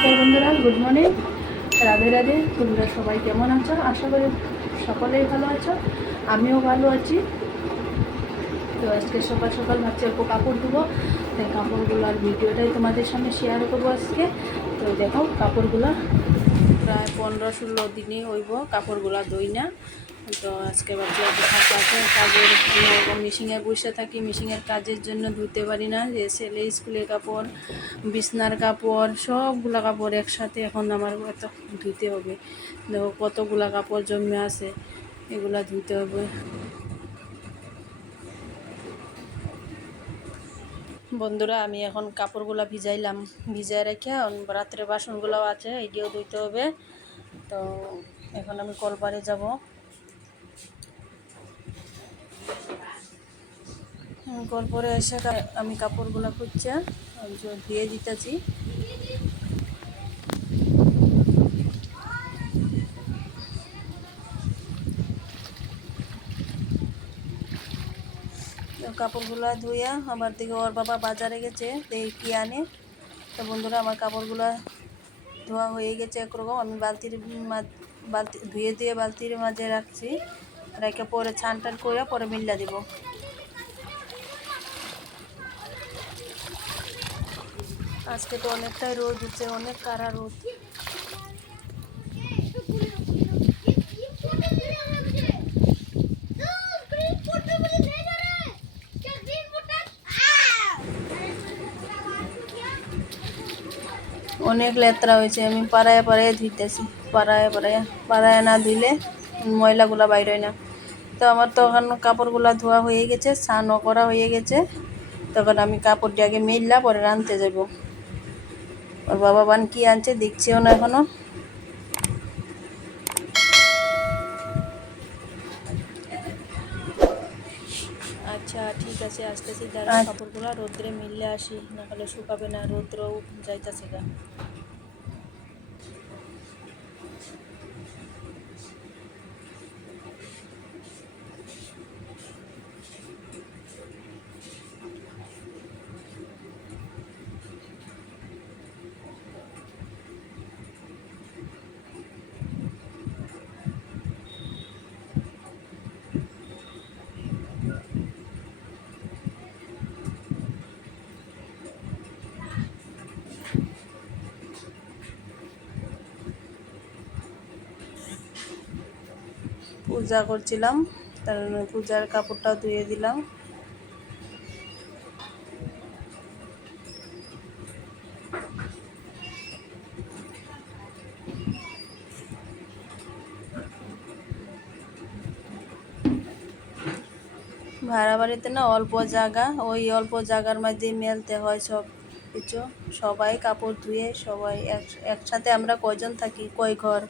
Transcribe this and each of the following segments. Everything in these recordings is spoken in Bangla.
নমস্কার বন্ধুরা গুড মর্নিং রাধে রাধে, তোমরা সবাই কেমন আছো? আশা করি সকলেই ভালো আছো। আমিও ভালো আছি। তো আজকে সকাল সকাল ভাবছি অল্প কাপড় ধুবো। তাই কাপড়গুলোর ভিডিওটাই তোমাদের সামনে শেয়ার করব আজকে। তো দেখো, কাপড়গুলো প্রায় পনেরো ষোলো দিনই হইব কাপড়গুলো দই না। তো আজকে ভাবছি অল্প ফাঁকা আছে কাজের মিশিংয়ে বসে থাকি মিশিংয়ের কাজের জন্য ধুতে পারি না। যে ছেলে স্কুলের কাপড়, বিছনার কাপড়, সবগুলো কাপড় একসাথে এখন আমার এত ধুতে হবে। দেখো কতগুলা কাপড় জমে আছে, এগুলা ধুতে হবে। বন্ধুরা, আমি এখন কাপড়গুলা ভিজাইলাম। ভিজাই রেখে রাত্রে বাসনগুলোও আছে এটিও ধুইতে হবে। তো এখন আমি কলপারে যাব। কলপারে এসে আমি কাপড়গুলো খুঁজছে ধুয়ে দিতেছি। কাপড়গুলো ধুইয়া আমার দিকে ওর বাবা বাজারে গেছে কি আনে। তো বন্ধুরা, আমার কাপড়গুলো ধোয়া হয়ে গেছে একরকম। আমি বালতির বালতি, ধুয়ে দিয়ে বালতির মাঝে রাখছি। রেখে পরে ছান টান করে পরে মিল্লা দিব। আজকে তো অনেকটাই রোদ উঠছে, অনেক কারা রোদ। অনেক লেত্রা হয়েছে, আমি পাড়ায় পাড়ায় ধুইতেছি, পাড়ায় পাড়ায় পাড়ায় না ধুইলে ময়লাগুলো বাইর হয় না। তো আমার তখন কাপড়গুলো ধোয়া হয়ে গেছে, স্নানও করা হয়ে গেছে। তখন আমি কাপড়টি আগে মেললা পরে রানতে যাব। ওর বাবা বান কি আনছে দেখছেও না এখনও। আচ্ছা ঠিক আছে আসতেছি। দাঁড়া আচ্ছা। কাপড়গুলো রোদ্রে মিললে আসি না হলে শুকাবে না রোদ্রও যাইতেছে গা। পূজা করছিলাম, তার পূজার কাপড়টাও ধুয়ে দিলাম। ভাড়া বাড়িতে না অল্প জায়গা, ওই অল্প জায়গার মধ্যে মেলতে হয় সব কিছু। সবাই কাপড় ধুয়ে সবাই এক, একসাথে আমরা কয়জন থাকি, কয় ঘর?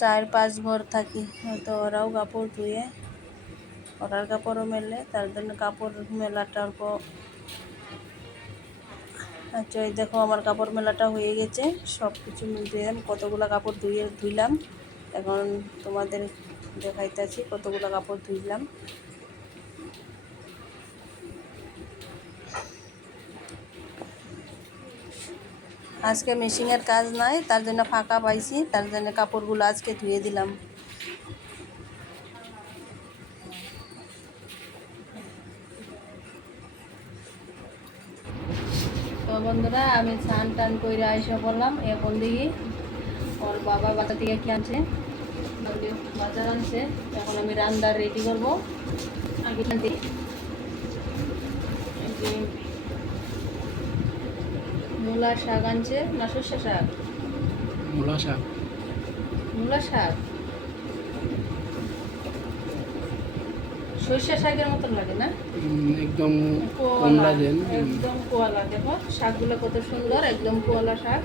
চার পাঁচ ঘর থাকি। হয়তো ওরাও কাপড় ধুয়ে ওরার কাপড়ও মেলে, তার জন্য কাপড় মেলাটা অল্প আচ্ছা দেখো আমার কাপড় মেলাটা হয়ে গেছে। সব কিছু ধুয়ে কতগুলো কাপড় ধুয়ে ধুইলাম। এখন তোমাদের দেখাইতেছি কতগুলো কাপড় ধুইলাম। আজকে মেশিনের কাজ নাই, তার জন্য ফাঁকা পাইছি, তার জন্য কাপড়গুলো আজকে ধুয়ে দিলাম। তো বন্ধুরা, আমি স্নান টান করে আইসা বললাম এখন দেখি ওর বাবা বাজার থেকে কি আনছে। বাজার আনছে, এখন আমি রান্নার রেডি করব। আগে যে মূলা শাক আনছে না সর্ষে শাক? মূলা শাক। মূলা শাক? সর্ষে শাকের মতন লাগে না? একদম কমলা দেন একদম কোয়ালা দেখো শাকগুলো কত সুন্দর একদম কোয়ালা শাক।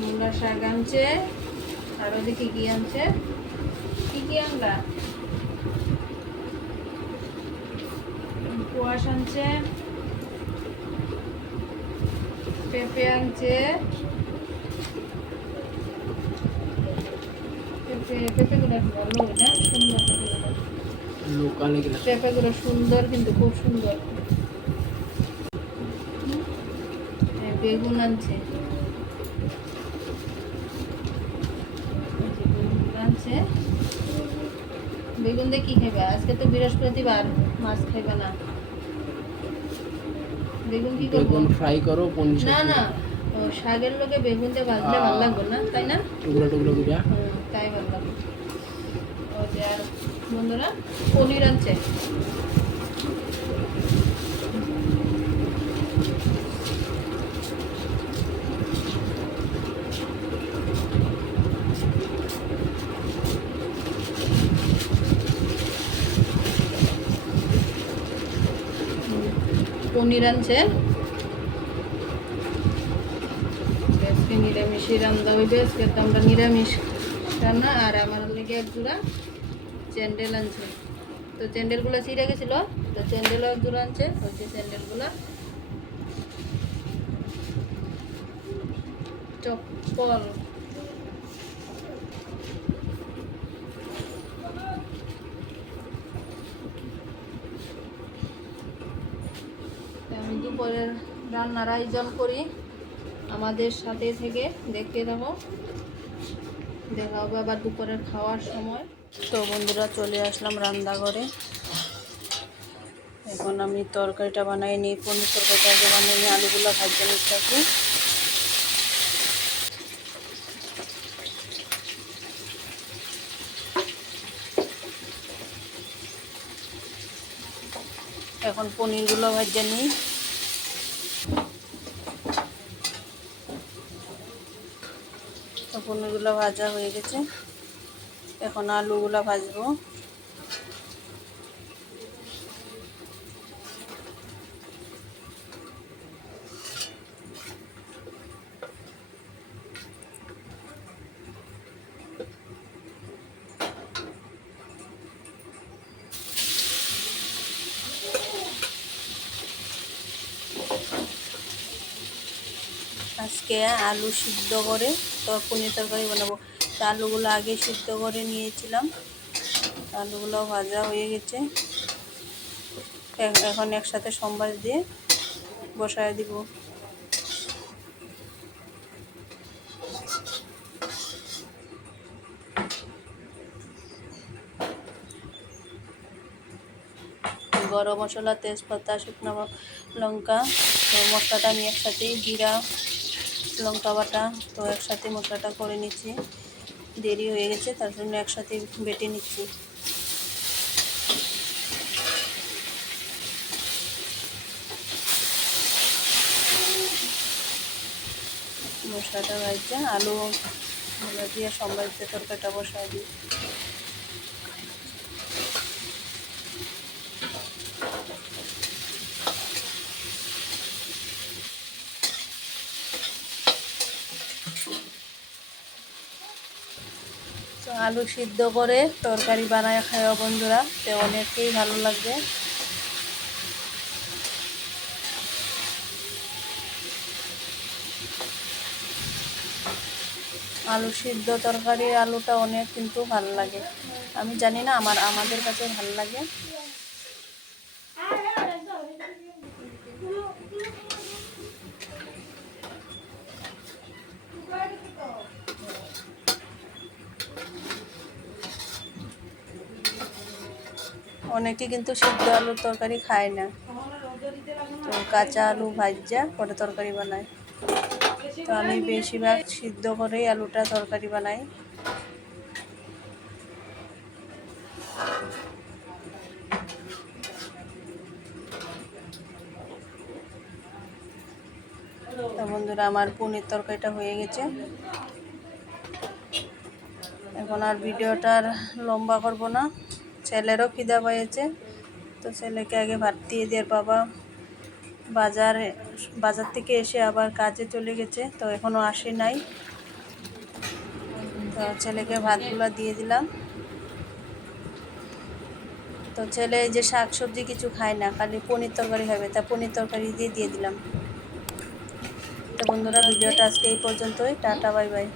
মূলা শাক আনছে আর ওদিকে কি আনছে? কি কি আনলা? কুয়াশ আনছে পেঁপে আনছে পেঁপেগুলো হয় সুন্দর কিন্তু খুব সুন্দর। বেগুন আনছে। বেগুন আনছে। বেগুন দিয়ে কি খাইবা? আজকে তো বৃহস্পতিবার মাছ খাইবে না। বেগুন কি করব? বেগুন ফ্রাই করো পনির না না শাগের শাকের লোকে বেগুন দিয়ে ভাজলে ভালো লাগবে না তাই না? টুকরো টুকরো করে তাই ভালো লাগবে। ও যে আর বন্ধুরা পনির আনছে। আজকে নিরামিষই রান্না হইবে। আজকে তো আমরা নিরামিষ রান্না, আর আমার লেগে এক জোড়া চ্যান্ডেল আনছে। তো চ্যান্ডেলগুলো ছিঁড়ে গেছিল। তো চ্যান্ডেলও এক জোড়া আনছে। ওই চ্যান্ডেলগুলো। চপ্পল তো দুপুরের রান্নার আয়োজন করি। আমাদের সাথে থেকে দেখতে থাকো দেখা হবে আবার দুপুরের খাওয়ার সময়। তো বন্ধুরা, চলে আসলাম রান্নাঘরে। এখন আমি তরকারিটা বানাই নিই, পনির তরকারিটা আগে বানিয়ে নিই, আলুগুলো ভাজতে নিচ্ছি এখন পনিরগুলো ভাজতে নিই। তো পনিরগুলো ভাজা হয়ে গেছে। এখন আলুগুলো ভাজবো। আজকে আলু সিদ্ধ করে পনির তরকারি বানাবো। আলুগুলো আগে সিদ্ধ করে নিয়েছিলাম। আলুগুলো ভাজা হয়ে গেছে। এখন একসাথে সম্বাস দিয়ে বসায় দিব। গরম মশলা, তেজপাতা, শুকনো লঙ্কা মশলাটা আমি একসাথেই জিরা লঙ্কা বাটা তো একসাথে মশলাটা করে নিচ্ছি। দেরি হয়ে গেছে, তার জন্য একসাথে বেটে নিচ্ছি। মশলাটা ভাজছে আলু দিয়ে সম্বাদ দিয়ে তরকারিটা বসাই দিই। তো আলু সিদ্ধ করে তরকারি বানায় খায় বন্ধুরা, তো অনেকেই ভালো লাগবে। আলু সিদ্ধ তরকারি, আলুটা অনেক কিন্তু ভালো লাগে। আমি জানি না, আমার, আমাদের কাছে ভালো লাগে। অনেকে কিন্তু সিদ্ধ আলুর তরকারি খায় না। তো কাঁচা আলু ভাজা করে তরকারি বানায়। তো আমি বেশিরভাগ সিদ্ধ করেই আলুটা তরকারি বানাই। তো বন্ধুরা, আমার পনির তরকারিটা হয়ে গেছে। এখন আর ভিডিওটা আর লম্বা করব না। ছেলেরও খিদা পেয়েছে। তো ছেলেকে আগে ভাত দিয়ে দেওয়ার বাবা বাজারে, বাজার থেকে এসে আবার কাজে চলে গেছে, তো এখনও আসে নাই। তো ছেলেকে ভাতগুলো দিয়ে দিলাম। তো ছেলে যে শাক সবজি কিছু খায় না, খালি পনির তরকারি হবে তা পনির তরকারি দিয়ে দিয়ে দিলাম। তো বন্ধুরা, ভিডিওটা আজকে এই পর্যন্তই, টাটা, বাই বাই।